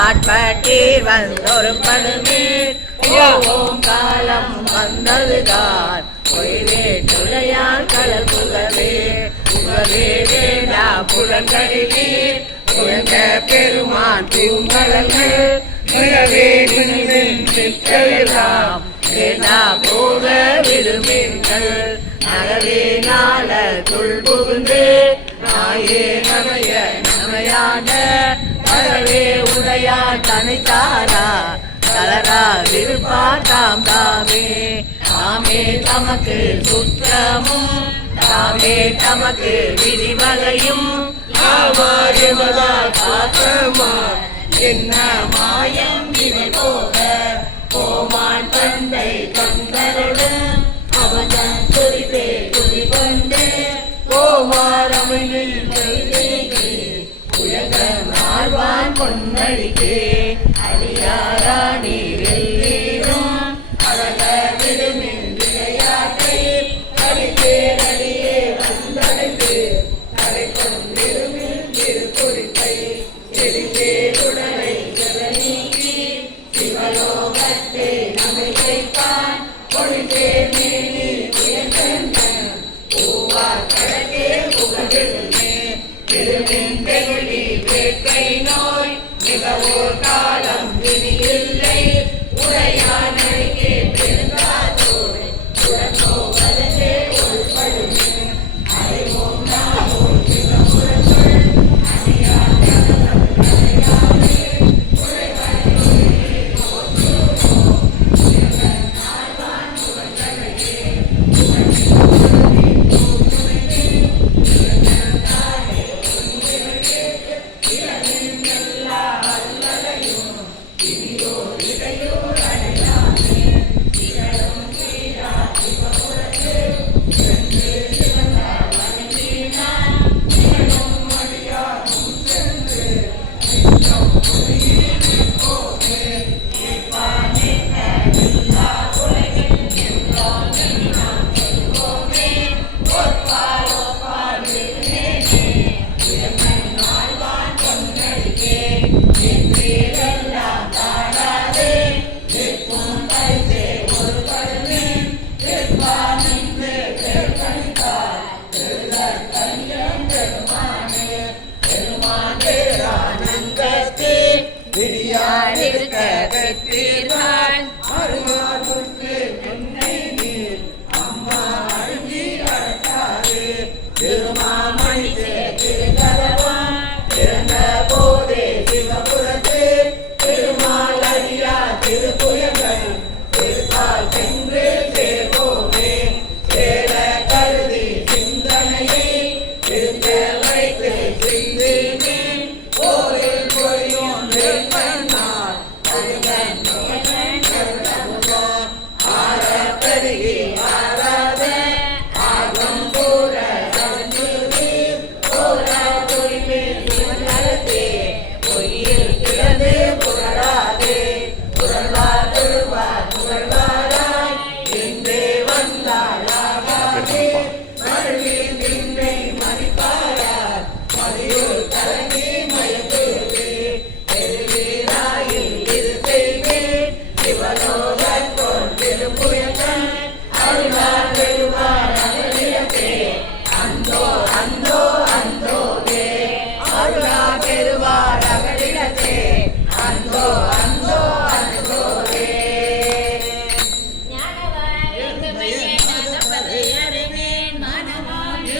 ஆட்பட்டீர் வந்தொரு படுமீர் ஓம் காலம் வந்ததுதான். பொய்வே துளையான் கடல் புகவே புகவே வேண்டா புலங்கடிவீர் புலங்க பெருமான் பூங்கடல்கள் மிகவே நிற்கலாம் வேண்டா போக விடுமீர்கள் நகவே நாள துள் புகுந்து நாயே நமைய நமையான மகளே உடையா தனித்தாரா? தளரா விருப்பாட்டாம் தாமே. தாமே தமக்கு சுற்றமும் தாமே தமக்கு விதிவலையும். என்ன மாயம் வினை போக கோமான் தந்தை தொண்டருடன் அவன் குறிப்பே குறிகொண்டு கோமாரமிழில் மாழ்வான் பொன்னடிக்கே அடியாரா நீரெல்லீரும் அழக விடுமின் விளையாட்டை அடித்தேரடியே வந்தடைந்து அடைக்கும் விரும்பின் திருக்குறிப்பை செடித்தே உடலை ஜலநீக்கி சிவலோகத்தே நம்மை வைப்பான். பொழித்தே நீ உயர்ந்த பூவார் கடக்கே புகழுமே திருவின் வெகுளி வேட்கை நோய் மிகவோர் காலம் விதி